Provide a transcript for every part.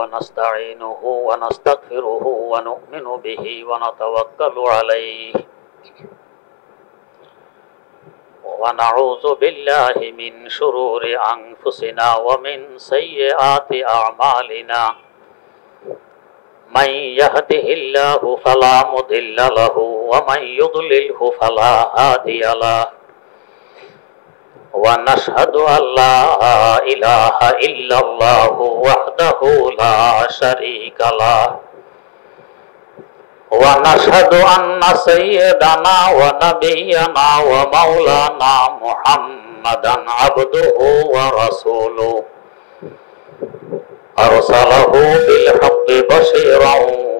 ونستعينه ونستغفره ونؤمن به ونتوكل عليه ونعوذ بالله من شرور أنفسنا ومن سيئات أعمالنا من يهده الله فلا مضل له ومن يضلله فلا هادي له ونشهد أن لا إله إلا الله وحده لا شريك له ونشهد أن سيدنا ونبينا ومولانا محمدا عبده ورسوله أرسله بالحق بشيرا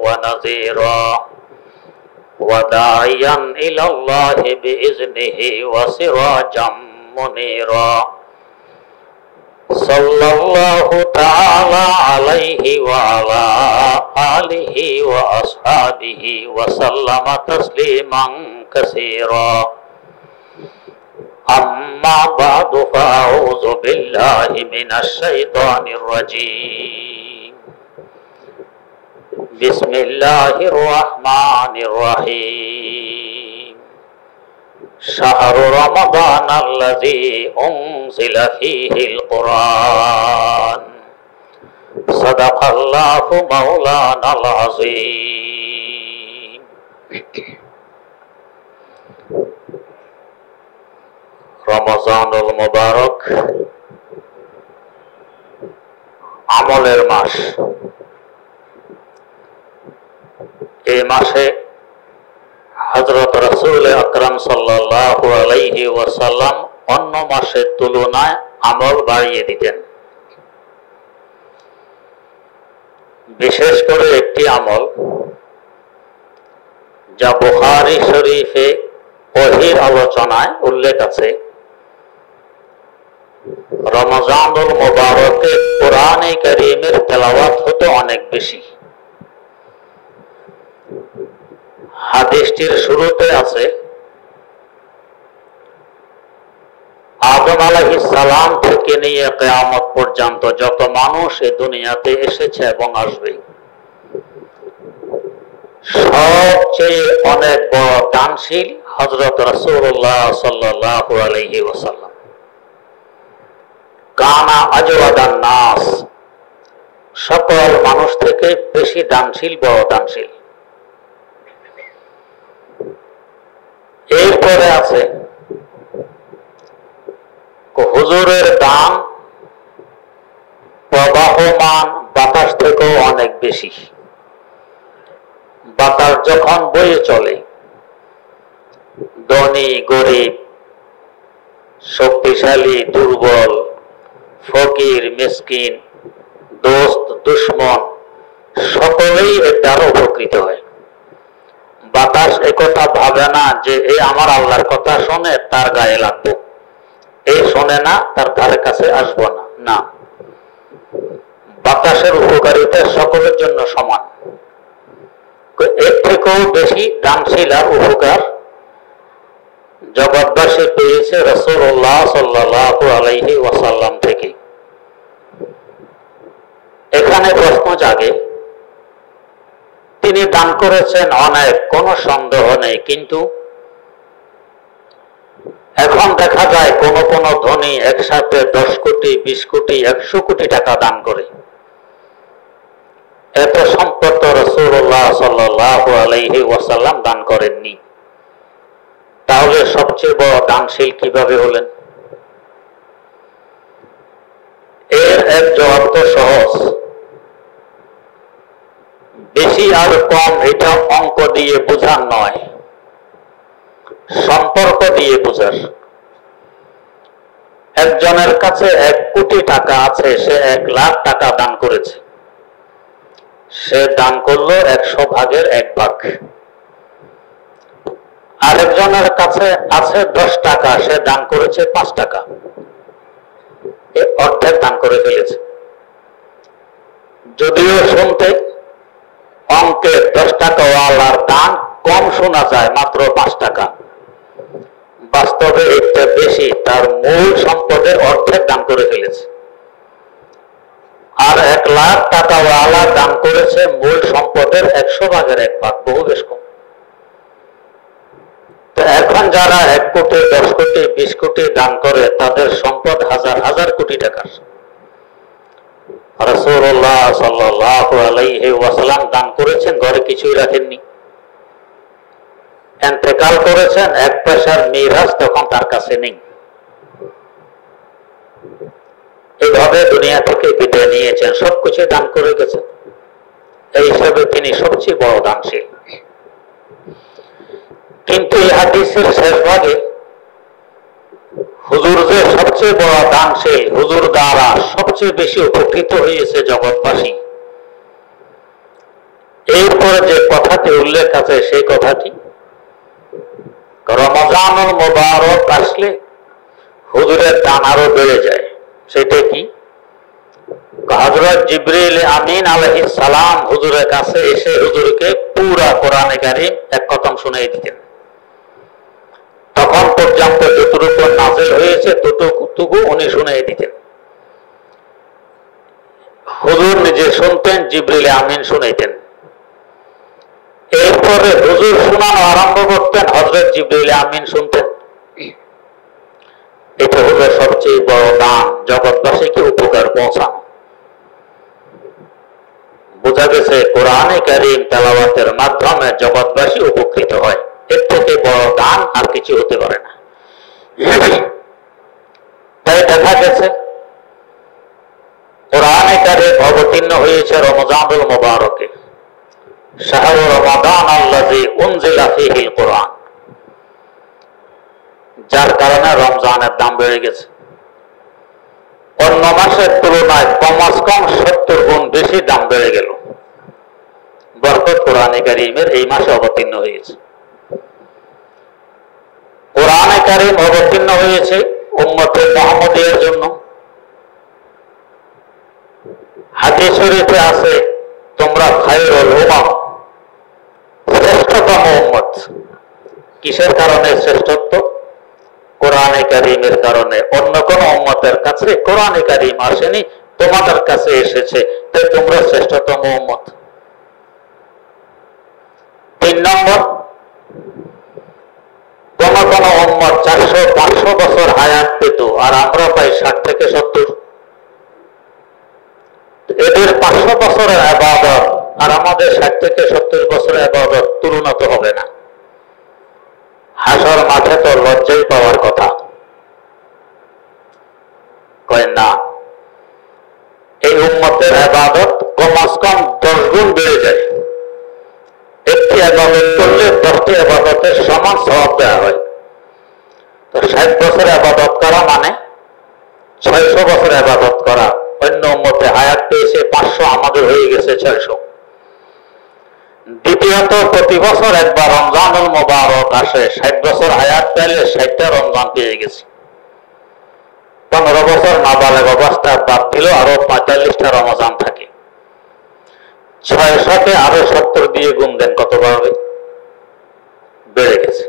ونذيرا وداعيا إلى الله بإذنه وسراجا منيرا صلى الله تعالى عليه وعلى آله وأصحابه وسلم تسليما كثيرا أما بعد فأعوذ بالله من الشيطان الرجيم بسم الله الرحمن الرحيم شهر رمضان الذي أنزل فيه القرآن صدق الله مولانا العظيم রমজানুল মুবারক আমলের মাস। এই মাসে হযরত রাসূল আকরাম সাল্লাল্লাহু আলাইহি ওয়াসাল্লাম অন্য মাসের তুলনায় আমল বাড়িয়ে দিতেন। বিশেষ করে একটি আমল যা বুখারী শরীফে ওহীর আলোচনায় উল্লেখ আছে, রমজানুল মুবারকে কোরআনে কারীমের তেলাওয়াত হতো অনেক বেশি। হাদিসটির শুরুতে আছে, আদম আলাইহিস সালাম থেকে নিয়ে কিয়ামত পর্যন্ত যত মানুষ এই দুনিয়াতে এসেছে এবং আসবে, সবচেয়ে অনেক বড় দানশীল হযরত রাসূলুল্লাহ সাল্লাল্লাহু আলাইহি ওয়াসাল্লাম। কানা আজওয়াদান নাস, সকল মানুষ থেকে বেশি দানশীল, বড় দানশীল। এরপরে আছে হুজুরের দান প্রবাহমান বাতাস থেকেও অনেক বেশি। বাতাস যখন বয়ে চলে, ধনী গরিব, শক্তিশালী দুর্বল, ফকির মিসকিন, দোস্ত দুশমন, সকলেই এর দ্বারা উপকৃত হয়। বাতাস একথা ভাবে না যে এই আমার আল্লাহর কথা শোনে তার গায়ে লাগবো, এই শোনে না তার ধারে কাছে আসবো না। না, বাতাসের উপকারিতা সকলের জন্য সমান। এর থেকেও বেশি দানশীল আর উপকার জগৎবাসী পেয়েছে রাসূলুল্লাহ সাল্লাল্লাহু আলাইহি ওয়াসাল্লাম থেকে। এখানে প্রশ্ন জাগে, তিনি দান করেছেন অনেক, কোনো সন্দেহ নেই, কিন্তু এখন দেখা যায় কোন কোন ধনী একসাথে 10 কোটি 20 কোটি 100 কোটি টাকা দান করে। এত সম্পদ রাসূলুল্লাহ সাল্লাল্লাহু আলাইহি ওয়াসাল্লাম দান করেননি। তাহলে সবচেয়ে বড় দানশীল কিভাবে হলেন? এর এক জবাব তো সহজ। বেশি আর কম এটা অঙ্ক দিয়ে বোঝার নয়, সম্পর্ক দিয়ে বোঝার। একজনের কাছে 1 কোটি টাকা আছে, সে 1 লাখ টাকা দান করেছে, সে দান করলো 100 ভাগের 1 ভাগ। আরেকজনের কাছে আছে 10 টাকা, সে দান করেছে 5 টাকা, অর্ধেক দান করে ফেলেছে। যদিও শুনতে অঙ্কে 10 টাকা ওয়ালার দান কম শোনা যায়, মাত্র 5 টাকা, বাস্তবে একটা বেশি, তার মূল সম্পদের অর্ধেক দান করে ফেলেছে। আর 1,00,000 টাকাওয়ালা দান করেছে মূল সম্পদের 100 ভাগের 1 ভাগ, বহু বেশ কম। তো এখন যারা 1 কোটি, 10 কোটি, 20 কোটি দান করে তাদের সম্পদ হাজার হাজার কোটি টাকার। রাসূলুল্লাহ সাল্লাল্লাহু আলাইহি ওয়াসাল্লাম দান করেছেন, ঘরে কিছুই রাখেননি। ইন্তেকাল করেছেন, 1 পয়সার মিরাস তখন তার কাছে নেই। এইভাবে দুনিয়া থেকে বিদায় নিয়েছেন, সবকিছু দান করে গেছেন। এই হিসাবে তিনি সবচেয়ে বড় দানশীল। কিন্তু এই হাদিসের শেষ ভাগে হুজুর যে সবচেয়ে বড় দানশীল, হুজুর দ্বারা সবচেয়ে বেশি উপকৃত হয়েছে জগৎবাসী, এরপরে যে কথাটি উল্লেখ আছে সেই কথাটি রমজানুল মুবারক আসলে হুজুরের দান আরো বেড়ে যায়। সেটা কি? হযরত জিবরিল আমিন আলাইহিস সালাম হুজুরের কাছে এসে হুজুরকে পুরা কোরআনে কারীম এক খতম শুনিয়ে দিতেন। তখন পর্যন্ত যতটুকু নাযিল হয়েছে ততটুকু উনি শুনিয়ে দিতেন। হুজুর নিজে শুনতেন, জিবরিল আমিন শুনাইতেন। এরপরে হুজুর শোনানো আরম্ভ করতেন, হযরত জিবরিল আমিন শুনতেন। এটা হলো সবচেয়ে বড় দান, জগৎবাসীকে উপকার পৌঁছানো। বোঝা গেছে কোরআনে কারীম তেলাওয়াতের মাধ্যমে জগৎবাসী উপকৃত হয়। এর থেকে বড় দান আর কিছু হতে পারে না। তাই দেখা গেছে কোরআনে কারীম অবতীর্ণ হয়েছে রমজানুল মুবারকে, শাহরু রমাদান আল্লাযী উনজিলা ফীহিল কুরআন, যার কারণে রমজানের দাম বেড়ে গেছে। অন্য মাসের তুলনায় কমাস কম 70 গুণ বেশি দাম বেড়ে গেল। বরকত কোরআনে কারীমের এই মাসে অবতীর্ণ হয়েছে। কোরআনে কারীম অবতীর্ণ হয়েছে উম্মতে মুহাম্মদিয়ার জন্য। হাদিস শরীফে আছে, তোমরা খায়রুল উম্মাহ, শ্রেষ্ঠতম উম্মত। কিসের কারণে শ্রেষ্ঠত্ব? কোরআনে কারীমের কারণে। অন্য কোন উম্মতের কাছে কোরআনে কারীম আসেনি, তোমাদের কাছে এসেছে, তাই তোমরা শ্রেষ্ঠতম উম্মত। 3 নম্বর, কোন কোন উম্মত 400-500 বছর হায়াত পেত, আর আমরা পাই 60 থেকে 70। এদের 500 বছরের ইবাদত আর আমাদের 60 থেকে 70 বছরের ইবাদত তুলনা তো হবে না। হাসর মাঠে তো লজ্জাই পাওয়ার কথা। কয় না, এই উম্মতের ইবাদত কমাস কম 10 গুণ বেড়ে যায়। একটি ইবাদত করলে 10টি ইবাদতের সমান সওয়াব দেওয়া হয়। তো 60 বছর ইবাদত করা মানে 600 বছর ইবাদত করা। অন্য উম্মতে হায়াত পেয়েছে 500, আমাদের হয়ে গেছে 600। দ্বিতীয়ত, প্রতি বছর একবার রমজানুল মুবারক আসে। 60 বছর হায়াত পেলে 60টা রমজান পেয়ে গেছে। 15 বছর নাবালেগ অবস্থা বাদ দিল, আরো 45টা রমজান থাকে। 600কে আরো 70 দিয়ে গুণ দেন, কত বাড়বে? বেড়ে গেছে।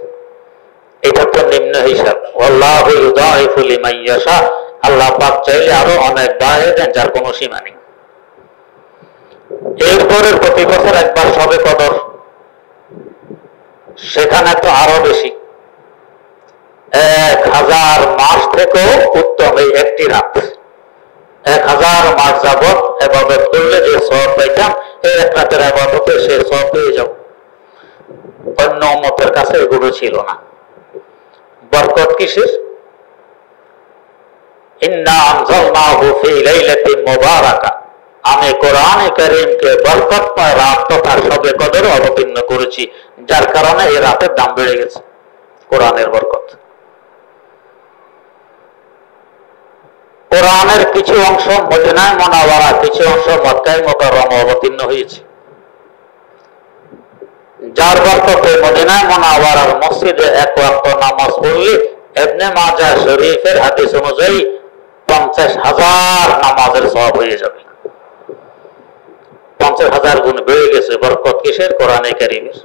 এটা তো নিম্ন হিসাব। আল্লাহু ইউদাইফু লিমান ইয়াশা, আল্লাহ পাক চাইলে আরো অনেক বাড়িয়ে দেন, যার কোনো সীমা নেই। এরপরে প্রতি বছর একবার সবে কদর, সেখানে তো আরো বেশি। 1000 মাস থেকেও উত্তম এই একটি রাত। 1000 মাস যাবৎ ইবাদত করলে যে সওয়াব পাইতাম, এই এক রাতের ইবাদতে সে সওয়াব পেয়ে যাব। অন্য উম্মতের কাছে এগুলো ছিল না। বরকত কিসের? ইন্না আনজালনাহু ফী লাইলাতিন মুবারাকা, আমি কোরআনে কারীমকে বরকতময় রাত তথা শবে কদরে অবতীর্ণ করেছি, যার কারণে এই রাতের দাম বেড়ে গেছে। কোরআনের বরকত। কোরআনের কিছু অংশ মদিনায় মুনাওয়ারা, কিছু অংশ মক্কায় মুকাররমা অবতীর্ণ হয়েছে, যার বরকতে মদিনায় মুনাওয়ারার মসজিদে 1 ওয়াক্ত নামাজ পড়লে ইবনে মাজাহ শরীফের হাদিস অনুযায়ী 50,000 নামাজের সওয়াব হয়ে যাবে। 50,000 গুণ বেড়ে গেছে। বরকত কিসের? কোরআনে কারীমের।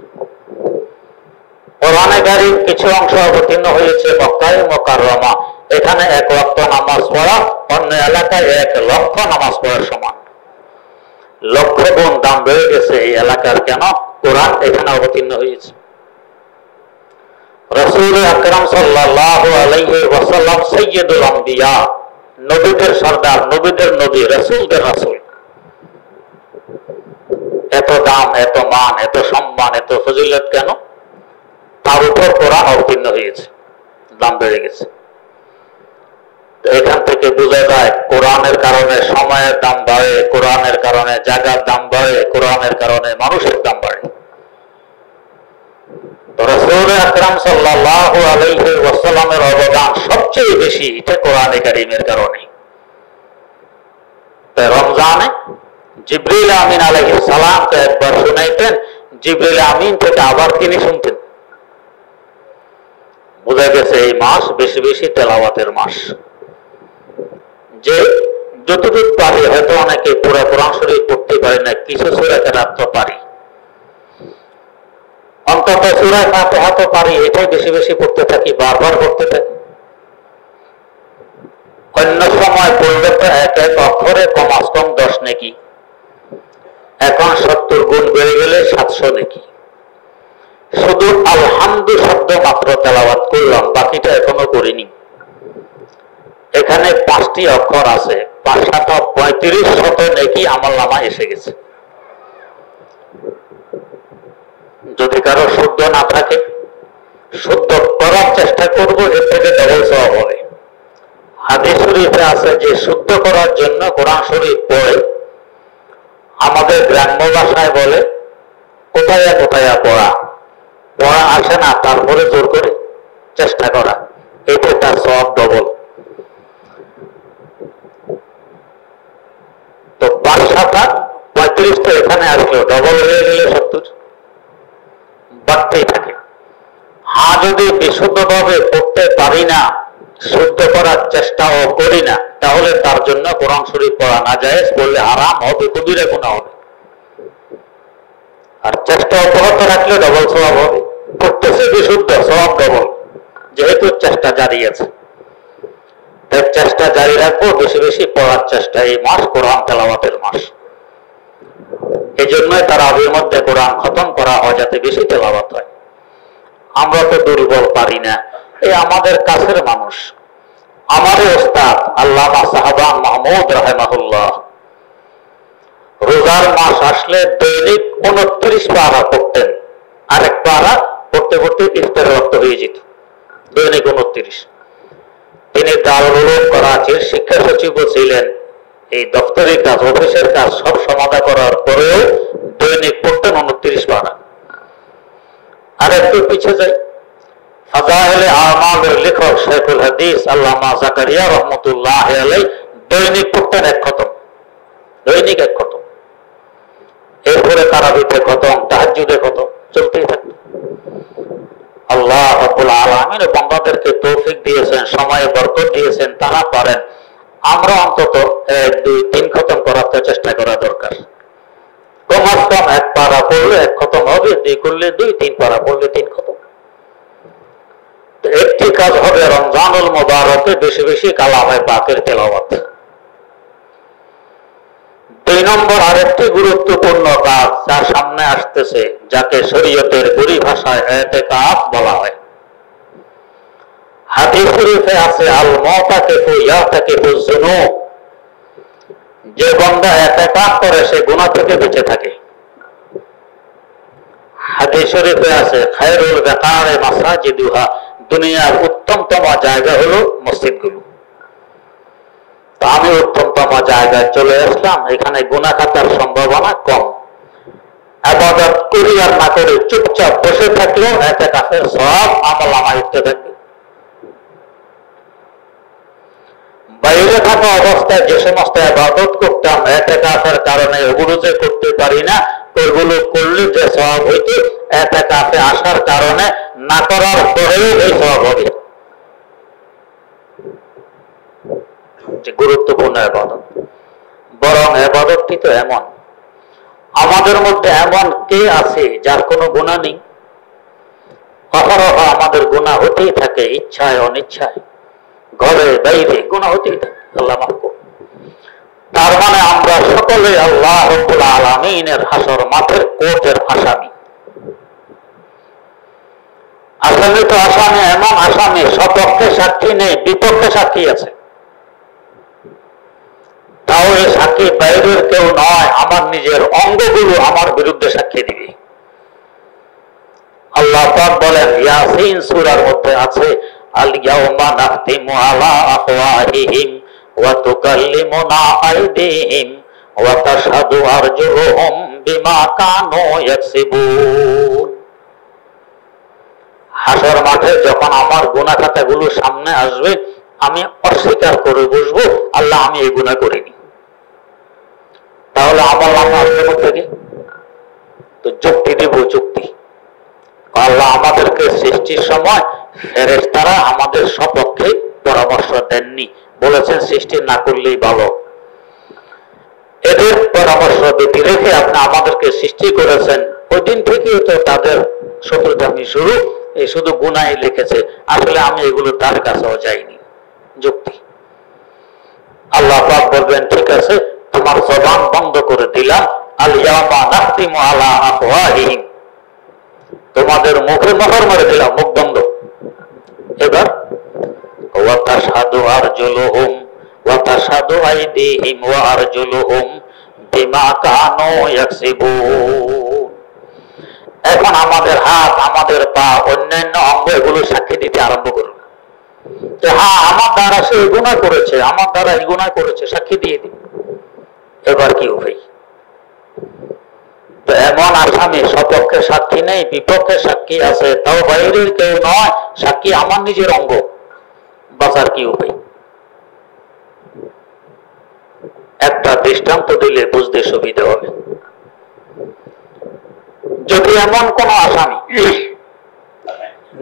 কোরআনে কারীম কিছু অংশ অবতীর্ণ হয়েছে মক্কায় মুকাররমা, এখানে 1 ওয়াক্ত নামাজ পড়া অন্য এলাকায় 1 লক্ষ নামাজ পড়ার সমান। লক্ষ গুণ দাম বেড়ে গেছে এই এলাকার। কেন? কোরআন এখানে অবতীর্ণ হয়েছে। রাসূল আকরাম সাল্লাল্লাহু আলাইহি ওয়াসাল্লাম সাইয়্যিদুল আম্বিয়া, নবীদের সরদার, নবীদের নবী, রাসূলদের রাসূল। এত দাম, এত মান, এত সম্মান, এত ফজিলত কেন? তার উপর কোরআন অবতীর্ণ হয়েছে, দাম বেড়ে গেছে। এখান থেকে বোঝা যায় কোরআনের কারণে সময়ের দাম বাড়ে, কোরআনের কারণে জায়গার দাম বাড়ে, কোরআনের কারণে মানুষের দাম বাড়ে। রাসূল আকরাম সাল্লাল্লাহু আলাইহি ওয়াসাল্লামের অবদান সবচেয়ে বেশি এটা কোরআনে কারীমের কারণে। রমজানে জিবরিল আমিন আলাইহিস সালামকে একবার শুনাইতেন, জিবরিল আমিন থেকে আবার তিনি শুনতেন। বোঝা গেছে এই মাস বেশি বেশি তেলাওয়াতের মাস। যে যতটুকু পারি, হয়তো অনেকে পুরো কোরআন শরীফ পড়তে পারি না, কিছু সূরা কেরাত তো পারি, অন্তত সূরা ফাতিহা তো পারি, এটাই বেশি বেশি পড়তে থাকি, বারবার পড়তে থাকি। অন্য সময় পড়লে তো এক এক অক্ষরে কমাস কম 10 নেকি, এখন 70 গুণ বেড়ে গেলে 700 নেকি। শুধু আলহামদু শব্দ মাত্র তেলাওয়াত করলাম, বাকিটা এখনো করিনি। এখানে 5টি অক্ষর আছে, 535 নেকি আমলনামায় এসে গেছে। যদি কারো শুদ্ধ না থাকে, শুদ্ধ করার চেষ্টা করবো, এর থেকে ডবল সওয়াব হবে। হাদিস শরীফে আছে যে শুদ্ধ করার জন্য কোরআন শরীফ পড়ে, আমাদের গ্রাম্য ভাষায় বলে কোথায় কোথায় পড়া, পড়া আসে না তারপরে জোর করে চেষ্টা করা, এতে তার সওয়াব ডবল। তো 5-7-35 তো এখানে আসলো, ডবল হয়ে গেলে 70 বাড়তেই থাকে। হ্যাঁ, যদি বিশুদ্ধভাবে পড়তে পারি না, শুদ্ধ করার চেষ্টাও করি না, তাহলে তার জন্য কোরআন শরীফ পড়া না যায়, পড়লে হারাম হবে, কবিরা গুনাহ হবে। আর চেষ্টা অব্যাহত রাখলে ডবল সওয়াব হবে। পড়তেছে বিশুদ্ধ, সওয়াব ডবল, যেহেতু চেষ্টা জারি আছে। তাই চেষ্টা জারি রাখবো, বেশি বেশি পড়ার চেষ্টা। এই মাস কোরআন তেলাওয়াতের মাস, এই জন্যই তারাবির মধ্যে কোরআন খতম করা হয়, যাতে বেশি তেলাওয়াত হয়। আমরা তো দুর্বল, পারি না। এই আমাদের কাছের মানুষ, আমাদের ওস্তাদ আল্লামা সাহাবান মাহমুদ রাহিমাহুল্লাহ, রোজার মাস আসলে দৈনিক 29 পারা পড়তেন, আরেক পারা পড়তে পড়তে ইফতারের রক্ত হয়ে যেত। দৈনিক 29। তিনি দারুল উলুম করাচির শিক্ষা সচিব ছিলেন। এই দপ্তরি কাজ, অফিসের কাজ সব সমাধা করার পরেও দৈনিক পড়তেন 29 পারা। আর একটু পিছিয়ে যাই, ফাজাইলে আমালের লেখক শেখুল হাদিস আল্লামা জাকারিয়া রহমতুল্লাহ আলাইহি দৈনিক পড়তেন 1 খতম, দৈনিক 1 খতম। এরপরে তারাবিতে খতম, তাহাজ্জুদে খতম, চলতেই থাকতো। আল্লাহ রাব্বুল আলামিন বান্দাদেরকে তৌফিক দিয়েছেন, সময়ে বরকত দিয়েছেন, তারা পারেন। আমরা অন্তত 1, 2, 3 খতম করার চেষ্টা করা দরকার। কমাস কম 1 পারা পড়লে 1 খতম হবে, 2 করলে 2, 3 পারা পড়লে 3 খতম। একটি কাজ হবে রমজানুল মুবারকে বেশি বেশি কালামে পাকের তেলাওয়াত। 2 নম্বর আরেকটি গুরুত্বপূর্ণ কাজ যা সামনে আসতেছে, যাকে শরীয়তের পরিভাষায় ইতিকাফ বলা হয়। হাদিস শরীফে আছে আল মুতাকিফু ইয়াতাকিফু যুনুব, যে বান্দা ইতিকাফ করে সে গুনাহ থেকে বেঁচে থাকে। হাদিস শরীফে আছে খায়রুল বিকারে মাসাজিদুহা, দুনিয়ার উত্তমতম জায়গা হলো মসজিদগুলো। তো আমি উত্তমতম জায়গায় চলে আসলাম, এখানে গুনাহ খাতার সম্ভাবনা কম। ইবাদত করি আর না করি চুপচাপ বসে থাকলেও ইতিকাফের সওয়াব আমলনামায় উঠতে থাকবে। বাইরে থাকা অবস্থায় যে সমস্ত ইবাদত করতাম ইতিকাফের কারণে, ওগুলো যে করতে পারি না, ওইগুলো করলে যে সওয়াব হইতো, ইতিকাফে আসার কারণে না করার পরেও এই সওয়াব হবে। গুরুত্বপূর্ণ ইবাদত। বরং ইবাদতটি তো এমন, আমাদের মধ্যে এমন কে আছে যার কোনো গুনাহ নেই? অহরহ আমাদের গুনাহ হতেই থাকে, ইচ্ছায় অনিচ্ছায়, ঘরে বাইরে গুনাহ হতেই থাকে। আল্লাহ মাফ করুন। তার মানে আমরা সকলে আল্লাহ রাব্বুল আলামিনের হাসর মাঠের কোর্টের আসামি। আসামি তো আসামি, এমন আসামি সপক্ষে সাক্ষী নেই, বিপক্ষে সাক্ষী আছে। তাও এই সাক্ষী বাইরের কেউ নয়, আমার নিজের অঙ্গগুলো আমার বিরুদ্ধে সাক্ষী দিবে। আল্লাহ পাক বলেন ইয়াসিন সূরার মধ্যে আছে, আল ইয়াউমা নাখতিমু আলা আফওয়াহিহিম ওয়া তুকাল্লিমুনা আইদিহিম ওয়া তাশহাদু আরজুলুহুম বিমা কানু ইয়াকসিবুন। হাসর মাঠে যখন আমার গুনাহ খাতাগুলো সামনে আসবে, আমি অস্বীকার করে বসবো আল্লাহ আমি এই গুনাহ করিনি। তাহলে আমার নামে আসবে কোথেকে? তো যুক্তি দিব, যুক্তি। আল্লাহ আমাদেরকে সৃষ্টির সময় ফেরেশতারা আমাদের সপক্ষে পরামর্শ দেননি, বলেছেন সৃষ্টি না করলেই ভালো। এদের পরামর্শ ব্যতি রেখে আপনি আমাদেরকে সৃষ্টি করেছেন। ওই দিন থেকেই তো তাদের শত্রুতামি শুরু, এই শুধু গুনাই লিখেছে, আসলে আমি এগুলো তার কাছেও যাইনি। যুক্তি। আল্লাহ পাক বলবেন ঠিক আছে, তোমার জবান বন্ধ করে দিলাম, আল ইয়াউমা নাখতিমু আলা আফওয়াহিহিম, তোমাদের মুখে মোহর মেরে দিলাম, মুখ বন্ধ। এবার ওয়া তাশহাদু আরজুলুহুম ওয়া তাশহাদু আইদিহিম ওয়া আরজুলুহুম বিমা কানু ইয়াকসিবুন। এখন আমাদের হাত, আমাদের পা, অন্যান্য অঙ্গ এগুলো সাক্ষী দিতে আরম্ভ করুন যে হ্যাঁ আমার দ্বারা সে গুনাহ করেছে, আমার দ্বারা এই গুনাহ করেছে, সাক্ষী দিয়ে দিন। এবার কি উপায়? তো এমন আসামি সপক্ষে সাক্ষী নেই, বিপক্ষে সাক্ষী আছে, তাও বাইরের কেউ নয়, সাক্ষী আমার নিজের অঙ্গ। বাঁচার কি উপায়? একটা দৃষ্টান্ত দিলে বুঝতে সুবিধা হবে। যদি এমন কোন আসামি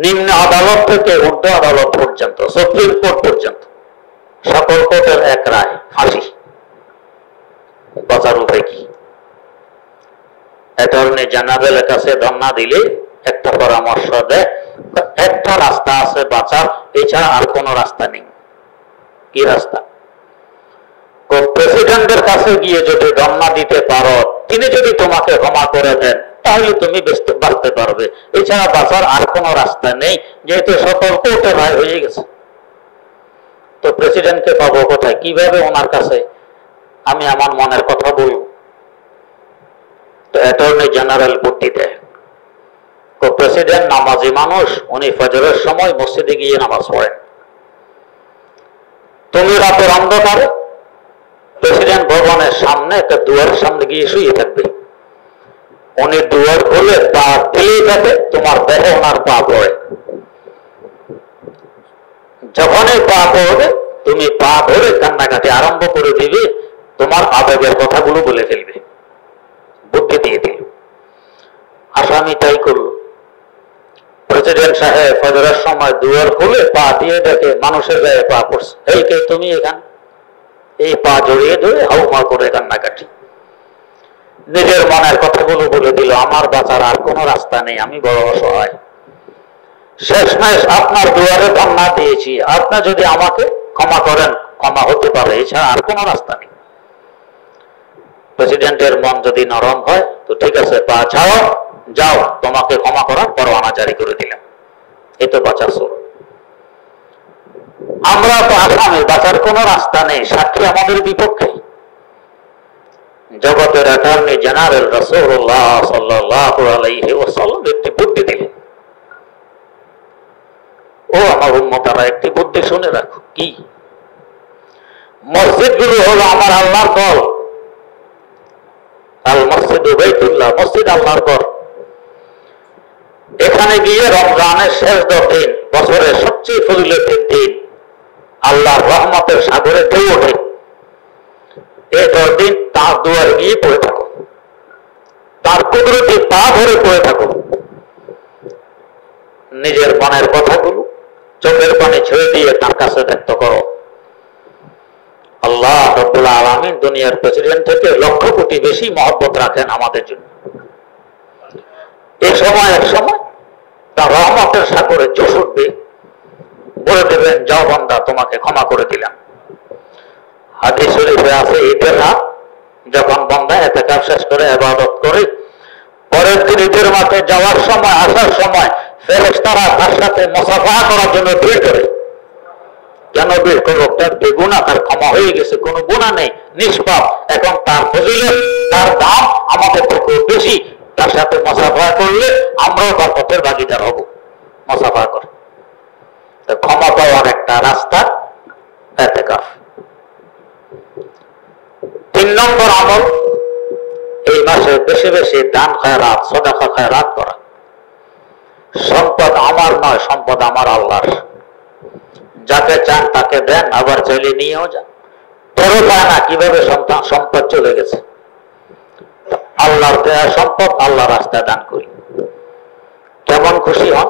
নিম্ন আদালত থেকে ঊর্ধ্ব আদালত পর্যন্ত, সুপ্রিম কোর্ট পর্যন্ত সকল কোর্টের এক রায় ফাঁসি, বাঁচার উপায় কি? অ্যাটর্নি জেনারেলের কাছে ধর্ণা দিলে একটা পরামর্শ দেয়, একটা রাস্তা আছে বাঁচার, এছাড়া আর কোন রাস্তা নেই। কি রাস্তা? প্রেসিডেন্টের কাছে গিয়ে যদি ধর্ণা দিতে পারো, তিনি যদি তোমাকে ক্ষমা করে দেন, তাহলে তুমি বাঁচতে পারবে, এছাড়া বাঁচার আর কোন রাস্তা নেই, যেহেতু সকল কোর্টে রায় হয়ে গেছে। তো প্রেসিডেন্টকে পাবো কোথায়? কিভাবে ওনার কাছে আমি আমার মনের কথা বলবো? তো অ্যাটর্নি জেনারেল বুদ্ধি দেয়, তো প্রেসিডেন্ট নামাজি মানুষ, উনি ফজরের সময় মসজিদে গিয়ে নামাজ পড়েন। তুমি রাতের অন্ধকারে প্রেসিডেন্ট ভবনের সামনে একটা দুয়ারের সামনে গিয়ে শুয়ে থাকবে, উনি দুয়ার খুলে পা দিলেই থাকে তোমার দেহে ওনার পা পড়ে। যখনই পা পড়বে তুমি পা ধরে কান্নাকাটি আরম্ভ করে দিবে, তোমার আবেগের কথাগুলো বলে ফেলবে। বুদ্ধি দিয়ে দিল। আসামি তাই করলো। প্রেসিডেন্ট সাহেব ফজরের সময় দুয়ার খুলে পা দিয়ে দেখে মানুষের গায়ে পা পড়ছে। এই কে তুমি এখানে? এই পা জড়িয়ে ধরে হাউমা করে কান্নাকাটি। নিজের মনের কথাগুলো বলে দিল, আমার বাঁচার আর কোনো রাস্তা নেই, আমি বড় অসহায়, শেষমেশ আপনার দুয়ারে ধর্ণা দিয়েছি, আপনি যদি আমাকে ক্ষমা করেন ক্ষমা হতে পারে, এছাড়া আর কোনো রাস্তা নেই। প্রেসিডেন্টের মন যদি নরম হয় তো ঠিক আছে, পা ছাড়ো, যাও, তোমাকে ক্ষমা করার পরোয়ানা জারি করে দিলাম। এই তো বাঁচার সুর। আমরা তো আসামি, বাঁচার কোনো রাস্তা নেই, সাক্ষী আমাদের বিপক্ষে। জগতের অ্যাটর্নি জেনারেল রাসূলুল্লাহ সাল্লাল্লাহু আলাইহি ওয়াসাল্লাম একটি বুদ্ধি দিলেন। ও আমার উম্মতারা, একটি বুদ্ধি শুনে রাখো। কি? মসজিদগুলো হলো আমার আল্লাহর ঘর। আল মসজিদ বাইতুল্লাহ, মসজিদ আল্লাহর ঘর। এখানে গিয়ে রমজানের শেষ 10 দিন, বছরের সবচেয়ে ফজিলতের দিন, আল্লাহর রহমতের সাগরে ঢেউ ওঠে। এই 10 দিন তার দুয়ারে গিয়ে পড়ে থাকো, তার কুদরতি পা ধরে পড়ে থাকো। নিজের মনের কথাগুলো চোখের পানি ছেড়ে দিয়ে তার কাছে ব্যক্ত করো। আল্লাহ রাব্বুল আলামিন দুনিয়ার প্রেসিডেন্ট থেকে লক্ষ কোটি বেশি মহব্বত রাখেন আমাদের জন্য। এই সময় এক সময় তার রহমতের সাগরে জোশ উঠবে, বলে দেবেন, যাও বান্দা, তোমাকে ক্ষমা করে দিলাম। হাদিস শরীফে আছে ঈদের রাত যখন বান্দা ইতিকাফ শেষ করে ইবাদত করে পরের দিন ঈদের মাঠে যাওয়ার সময় আসার সময় ফেরেশতারা তার সাথে মুসাফাহা করার জন্য ভিড় করে। কেন ভিড় করব? তার বেগুনাহ, তার ক্ষমা হয়ে গেছে, কোনো গুনাহ নেই, নিষ্পাপ। এখন তার ফজিলত, তার দাম আমাদের থেকে বেশি। তার সাথে মুসাফাহা করলে আমরাও তার পথের ভাগীদার হব। মুসাফাহা করে তো ক্ষমা পাওয়ার একটা রাস্তা ইতিকাফ। 3 নম্বর আমল, এই মাসে বেশি বেশি দান খায়রাত, সাদাকা খায়রাত করা। সম্পদ আমার নয়, সম্পদ আমার আল্লাহর। যাকে চান তাকে দেন, আবার চাইলে নিয়েও যান। পরে পায় না কিভাবে সম্পদ চলে গেছে। আল্লাহর দেয়া সম্পদ আল্লাহর রাস্তায় দান করি। কেমন খুশি হন?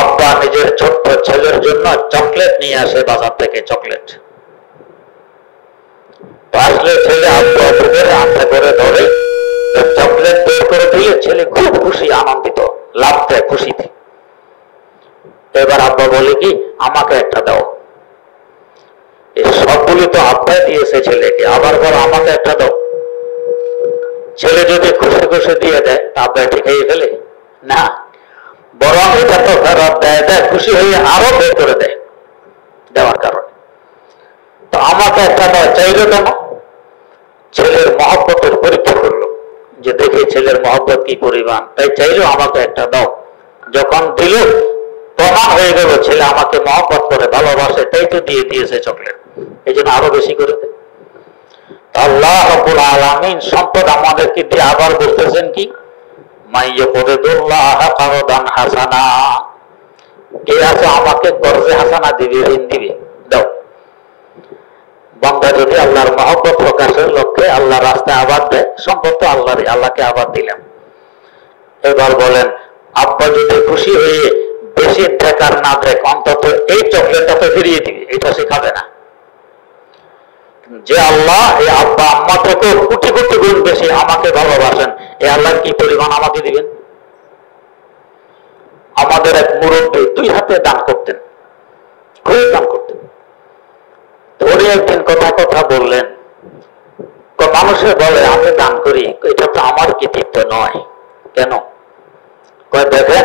আব্বা নিজের ছোট্ট ছেলের জন্য চকলেট নিয়ে আসে বাজার থেকে, চকলেট আসলে ছেলে আব্বা হাতে করে ধরে চকলেট বের করে দিলে ছেলে খুব খুশি, আনন্দিত, লাভ দেয় খুশিতে। এবার আব্বা বলে কি, আমাকে একটা দাও। এই সবগুলি তো আব্বাই দিয়েছে ছেলেকে, আবার বলো আমাকে একটা দাও। ছেলে যদি খুশি খুশি দিয়ে দেয় আব্বা ঠিক হয়ে ফেলে না, বরং এটা তো ফেরত দেয়, খুশি হয়ে আরো বের করে দেয় দেওয়ার কারণে। তো আমাকে একটা দাও চাইলে কেন? ছেলের মহব্বতের পরীক্ষা করলো, যে দেখে ছেলের মহব্বত কি পরিমাণ, তাই চাইলো আমাকে একটা দাও। যখন দিল প্রমাণ হয়ে গেল ছেলে আমাকে মহব্বত করে, ভালোবাসে, তাই তো দিয়ে দিয়েছে চকলেট, এই জন্য আরো বেশি করে দেয়। আল্লাহ রাব্বুল আলামিন সম্পদ আমাদেরকে দিয়ে আবার বলতেছেন কি, মাইয়াকুরুল্লাহ কারদান হাসানা, কে আছে আমাকে কর্জে হাসানা দিবে, ঋণ দিবে, দাও। বান্দা যদি আল্লাহর মহব্বত প্রকাশের লক্ষ্যে আল্লাহর রাস্তায় আবাদ দেয়, সম্পদ তো আল্লাহরই, আল্লাহকে আবাদ দিলাম। এবার বলেন, আব্বা যদি খুশি হয়ে বেশি দেখ আর না দেখ, অন্তত এই চকলেটটা তো ফিরিয়ে দিবে, এটা শেখাবে না যে আল্লাহ এই আব্বা আম্মা থেকে কোটি কোটি গুণ বেশি আমাকে ভালোবাসেন, এই আল্লাহ কি পরিমাণ আমাকে দিবেন। আমাদের এক মুরব্বী 2 হাতে দান করতেন, খুব দান করতেন। উনি একদিন কথা বললেন, মানুষে বলে আমি দান করি, এটা তো আমার কৃতিত্ব নয়। কেন? দেখেন,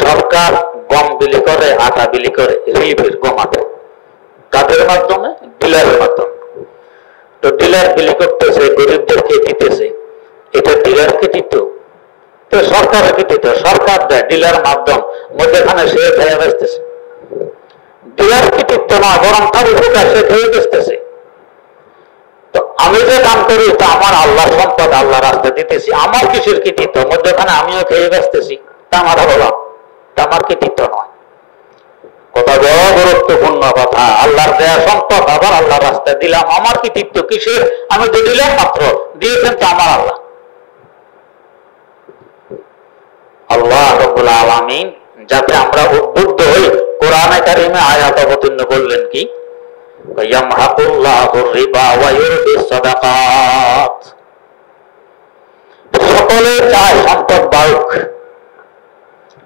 সরকার গম বিলি করে, আটা বিলি করে, রিলিফের গম আটা, কাদের মাধ্যমে? ডিলারের মাধ্যমে। তো ডিলার বিলি করতেছে, গরিবদেরকে দিতেছে, এটা ডিলার কৃতিত্ব? তো সরকারের কৃতিত্ব, সরকার দেয়, ডিলার মাধ্যম, মধ্যখানে সে ভেয়ে বেচতেছে। ডিলার কৃতিত্ব না, বরং তার উপকার সে ভেয়ে বেচতেছে। তো আমি যে দান করি তা আমার আল্লাহর সম্পদ, আল্লাহ রাস্তায় দিতেছি, আমার কিসের কৃতিত্ব? মধ্যখানে আমিও খেয়ে বেচতেছি, তা আমার হলাম, তা আমার কৃতিত্ব নয়। কথা বড় গুরুত্বপূর্ণ কথা। আল্লাহর দেয়া সম্পদ আবার আল্লাহর রাস্তায় দিলাম, আমার কৃতিত্ব কিসের? আমি তো দিলাম মাত্র, দিয়েছেন তো আমার আল্লাহ। আল্লাহ রাব্বুল আলামিন যাতে আমরা উদ্বুদ্ধ হই, কোরআনে কারিমে আয়াত অবতীর্ণ করলেন কি, ইয়ামহাকুল্লাহুর রিবা ওয়া ইউরবিস সাদাকাত। সকলে চায় সম্পদ বাড়ুক,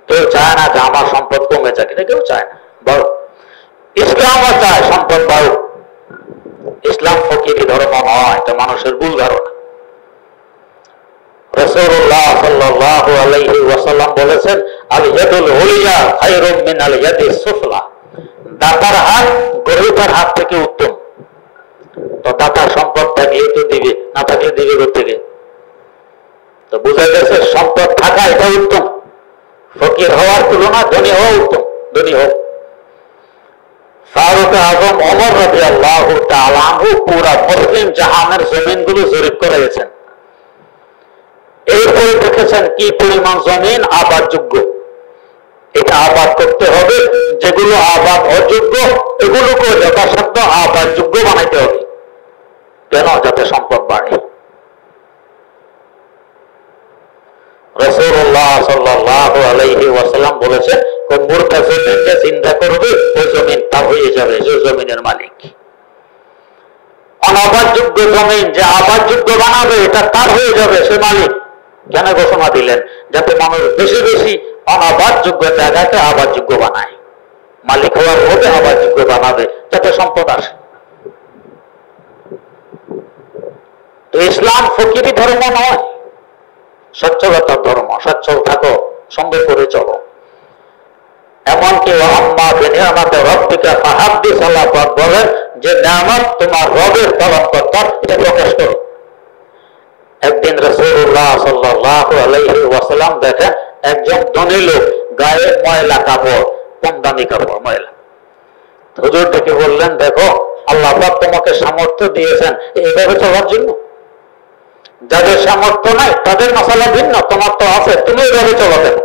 কেউ চায় না যে আমার সম্পদ কমে যাক, এটা কেউ চায় না, বাড়ুক। ইসলামও চায় সম্পদ বাড়ুক। ইসলাম ফকিরি ধর্ম নয়, এটা মানুষের ভুল ধারণা। রাসূলুল্লাহ সাল্লাল্লাহু আলাইহি ওয়াসাল্লাম বলেছেন, আল ইয়াদুল উলিয়া খায়রুম মিন আল ইয়াদিস সুফলা, দাতার হাত গরিবের হাত থেকে উত্তম। তো দাতার সম্পদ থাকলে তো দিবে, না থাকলে দিবে কোথা থেকে? তো বোঝা গেছে সম্পদ থাকা এটা উত্তম, ফকির হওয়ার তুলনা ধনী হওয়া উত্তম। ধনী হোক। ফারুক আজম ওমর রাদিয়াল্লাহু তাআলা আনহু পুরা মুসলিম জাহানের জমিনগুলো জরিপ করে গেছেন। এরপরে দেখেছেন কি পরিমাণ জমিন আবাদযোগ্য। এটা আবাদ করতে হবে, যেগুলো আবাদ অযোগ্য এগুলোকে যথাসাধ্য আবাদযোগ্য বানাইতে হবে। কেন? যাতে সম্পদ বাড়ে। রাসূলুল্লাহ সাল্লাল্লাহু আলাইহি ওয়াসাল্লাম বলেছেন, কোন মূর্খা জমিন যে চিন্তা করবে ওই জমিন তার হয়ে যাবে, যে জমিনের মালিক। অনাবাদযোগ্য জমিন যে আবাদযোগ্য বানাবে এটা তার হয়ে যাবে, সে মালিক। কেন ঘোষণা দিলেন? যাতে মানুষ বেশি বেশি অনাবাদযোগ্য জায়গাকে আবাদযোগ্য বানায়। মালিক হওয়ার লোভে আবার যোগ্য বানাবে যাতে সম্পদ আসে। তো ইসলাম ফকিরি ধর্ম নয়, সচ্ছলতার ধর্ম। সচ্ছল থাকো, সঙ্গে করে চলো। এমনকি আম্মা বিনিয়ামাতে রব্বিকা ফাহাদ্দিস, আল্লাহ পাক বলেন যে নিয়ামত তোমার রবের পালন কর্তা, এটা প্রকাশ করো। একদিন রাসূলুল্লাহ সাল্লাল্লাহু আলাইহি ওয়াসাল্লাম দেখেন একজন ধনী লোক গায়ে ময়লা কাপড়, কম দামি কাপড় ময়লা। হুজুর ডেকে বললেন, দেখো আল্লাহ পাক তোমাকে সামর্থ্য দিয়েছেন এইভাবে চলার জন্য। যাদের সামর্থ্য নাই তাদের মশলা ভিন্ন, তোমার তো আছে, তুমি এইভাবে চলো কেন?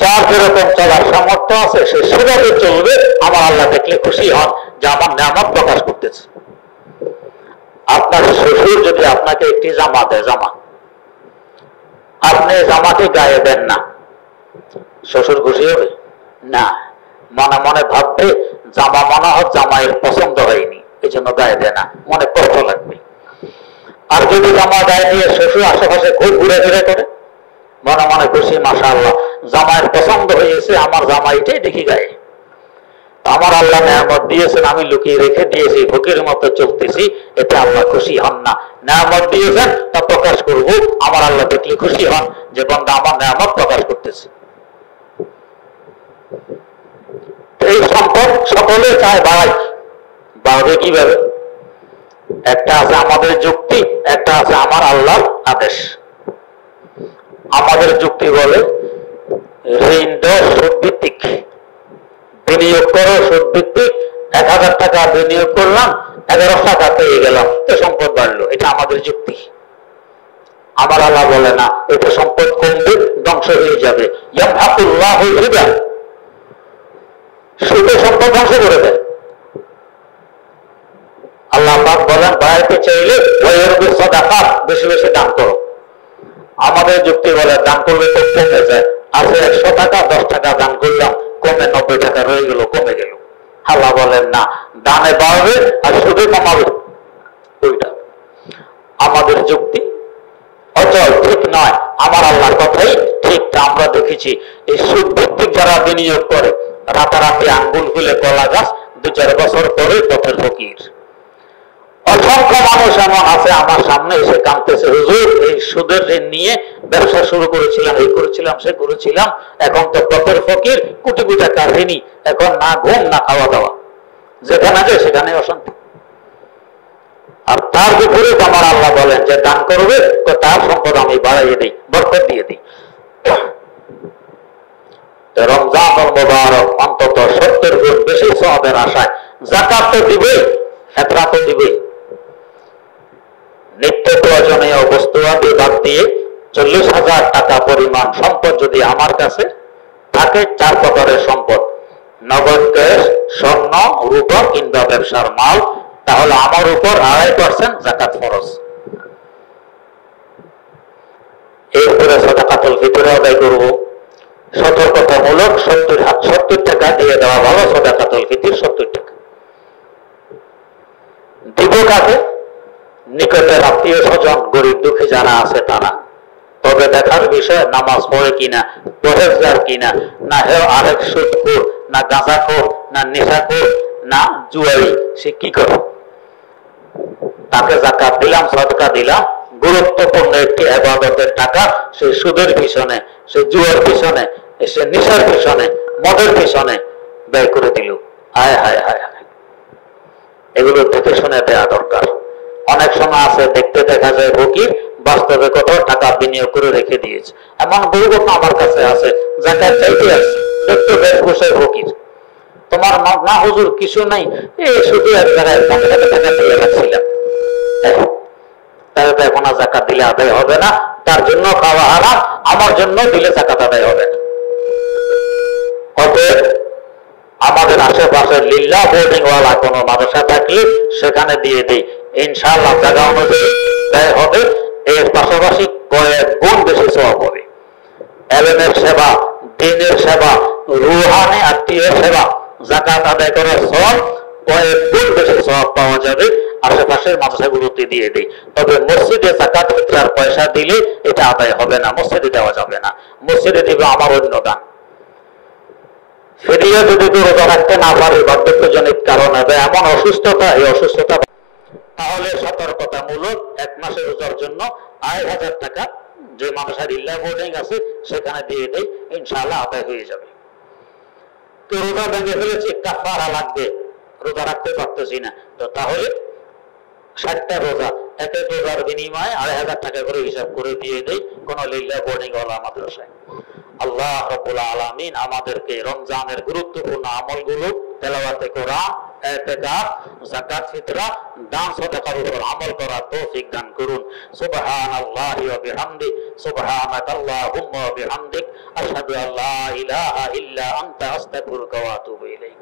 যার যেরকম চলার সামর্থ্য আছে সে সেভাবে চলবে। আমার আল্লাহ দেখলে খুশি হন যে আমার নিয়ামত প্রকাশ করতেছে। আপনার শ্বশুর যদি আপনাকে একটি জামা দেয়, জামা, আপনি জামাকে গায়ে দেন না, শ্বশুর খুশি হবে না? মনে মনে ভাববে জামা মনে হয় জামাইয়ের পছন্দ হয়নি, এই জন্য গায়ে দেয় না, মনে কষ্ট লাগবে। আর যদি জামা গায়ে নিয়ে শ্বশুর আশেপাশে খুব ঘুরে ফিরে করে, মনে মনে খুশি, মাশাআল্লাহ জামাইয়ের পছন্দ হয়েছে, আমার জামাইটাই দেখি গায়ে। আমার আল্লাহ নিয়ামত দিয়েছেন, আমি লুকিয়ে রেখে দিয়েছি, ফকির মতো চলতেছি, এতে আল্লাহ খুশি হন না। নিয়ামত দিয়েছেন তা প্রকাশ করব, আমার আল্লাহ দেখলে খুশি হন যে বান্দা আমার নিয়ামত প্রকাশ করতেছে। এই সম্পদ সকলে চায় বাড়াই, বাড়বে কিভাবে? একটা আছে আমাদের যুক্তি, একটা আছে আমার আল্লাহর আদেশ। আমাদের যুক্তি বলে ঋণ দেওয়া সুদ ভিত্তিক, বিনিয়োগ করো সুদ ভিত্তিক। 1000 টাকা বিনিয়োগ করলাম, 1100 টাকা পেয়ে গেলাম, তো সম্পদ বাড়লো, এটা আমাদের যুক্তি। আমার আল্লাহ বলে না, এটা সম্পদ কমবে, ধ্বংস হয়ে যাবে। ইয়ামহাকুল্লাহুল রিবা, সুদে সম্পদ ধ্বংস করে দেয়। আল্লাহ পাক বলেন বাড়াইতে চাইলে ওয়াইরবিস সাদাকাত, বেশি বেশি দান করো। আমাদের যুক্তি বলে দান করলে তো কমে যায়, আছে 100 টাকা, 10 টাকা দান করলাম, কমে 90 টাকা রয়ে গেল, কমে গেল। আল্লাহ বলেন না, দানে বাড়বে আর সুদে কমাবে। ওইটা আমাদের যুক্তি অচল, ঠিক নয়। আমার আল্লাহর কথাই ঠিক। আমরা দেখেছি এই সুদ ভিত্তিক যারা বিনিয়োগ করে, রাতারাতি আঙ্গুল ফুলে কলা গাছ, 2-4 বছর পরে পথের ফকির। অসংখ্য মানুষ এমন আছে আমার সামনে এসে কাঁদতেছে, হুজুর এই সুদের ঋণ নিয়ে ব্যবসা শুরু করেছিলাম, এই করেছিলাম, সে করেছিলাম, এখন তো পথের ফকির, কোটি কোটি টাকা ঋণী, এখন না ঘুম না খাওয়া দাওয়া, যেখানে যায় সেখানে অশান্তি। আর তার বিপরীত আমার আল্লাহ বলেন যে দান করবে, তার সম্পদ আমি বাড়াইয়ে দিই, বরকত দিয়ে দিই। রমজান মুবারক অন্তত 70 গুণ বেশি সওয়াবের আশায় যাকাত তো দিবে, ফিতরা তো দিবে। নিত্য প্রয়োজনীয় বস্তুয়াদি বাদ দিয়ে 40,000 টাকা পরিমাণ সম্পদ যদি আমার কাছে থাকে, 4 প্রকারের সম্পদ, নগদ ক্যাশ, স্বর্ণ, রূপা কিংবা ব্যবসার মাল, তাহলে আমার উপর 2.5% যাকাত ফরজ। এরপরে সাদাকাতুল ফিতর আদায় করব। সতর্কতামূলক 70 টাকা দিয়ে দেওয়া ভালো। সাদাকাতুল ফিতর 70 টাকা দিব কাকে? নিকটের আত্মীয় স্বজন, গরিব দুঃখী যারা আছে তারা। তবে দেখার বিষয় নামাজ পড়ে কিনা, পরেজগার কিনা, না হেও আরেক সুদখোর, না গাঁজাখোর, না নেশাখোর, না জুয়ারি, সে কি করে? তাকে যাকাত দিলাম, সদকা দিলাম, গুরুত্বপূর্ণ একটি ইবাদতের টাকা সে সুদের পিছনে, সে জুয়ার পিছনে, সে নেশার পিছনে, মদের পিছনে ব্যয় করে দিল। হায় হায় হায় হায়, এগুলো দেখে শুনে দেয়া দরকার। অনেক সময় আছে দেখতে দেখা যায় ফকির, বাস্তবে কত টাকা বিনিয়োগ করে রেখে দিয়েছে। এমন বহু ঘটনা আমার কাছে আছে, যাকাত চাইতে আসছে, দেখতে বেশভূষায় ফকির। তোমার না হুজুর কিছু নাই, এই শুধু এক জায়গায় 50 টাকা দিয়ে রাখছিলাম, তাহলে তো এখন আর যাকাত দিলে আদায় হবে না, তার জন্য খাওয়া হারাম, আমার জন্য দিলে যাকাত আদায় হবে না। অতএব আমাদের আশেপাশের লিল্লাহ বোর্ডিং ওয়ালা কোন মাদ্রাসা থাকলে সেখানে দিয়ে দিই, ইনশাআল্লাহ জায়গা অনুযায়ী ব্যয় হবে, এর পাশাপাশি কয়েক গুণ বেশি সওয়াব হবে। এলেমের সেবা, দ্বীনের সেবা, রুহানি আত্মীয়ের সেবা, যাকাত আদায় করার সওয়াব কয়েক গুণ বেশি সওয়াব পাওয়া যাবে। আশেপাশের মাদ্রাসাগুলোতে দিয়ে দিই। তবে মসজিদে যাকাত ফিতরার পয়সা দিলে এটা আদায় হবে না, মসজিদে দেওয়া যাবে না। মসজিদে দিবে আমার অন্য দান। ফিরিয়ে যদি কেউ রোজা রাখতে না পারে বার্ধক্যজনিত কারণে বা এমন অসুস্থতা, এই অসুস্থতা, তাহলে সতর্কতামূলক 1 মাসের রোজার জন্য 2,500 টাকা যে মানুষের রিল্যাক বোর্ডিং আছে সেখানে দিয়ে দেয়, ইনশাআল্লাহ আদায় হয়ে যাবে। তো রোজা ভেঙে ফেলেছি, কাফারা লাগবে, রোজা রাখতে পারতেছি না, তো তাহলে 60টা রোজা, এক এক রোজার বিনিময়ে 2,500 টাকা করে হিসাব করে দিয়ে দেয় কোন লিল্লাহ বোর্ডিং ওয়ালা মাদ্রাসায়। আল্লাহ রাব্বুল আলামিন আমাদেরকে রমজানের গুরুত্বপূর্ণ আমলগুলো, তেলাওয়াতে কোরআন, ইতিকাফ, যাকাত, ফিতরা, দান সাদাকার উপর আমল করার তৌফিক দান করুন। সুবহানাল্লাহি ওয়া বিহামদিহি, সুবহানাকাল্লাহুম্মা ওয়া বিহামদিক, আশহাদু আল্লা ইলাহা ইল্লা আনতা, আস্তাগফিরুকা ওয়া আতুবু ইলাইক।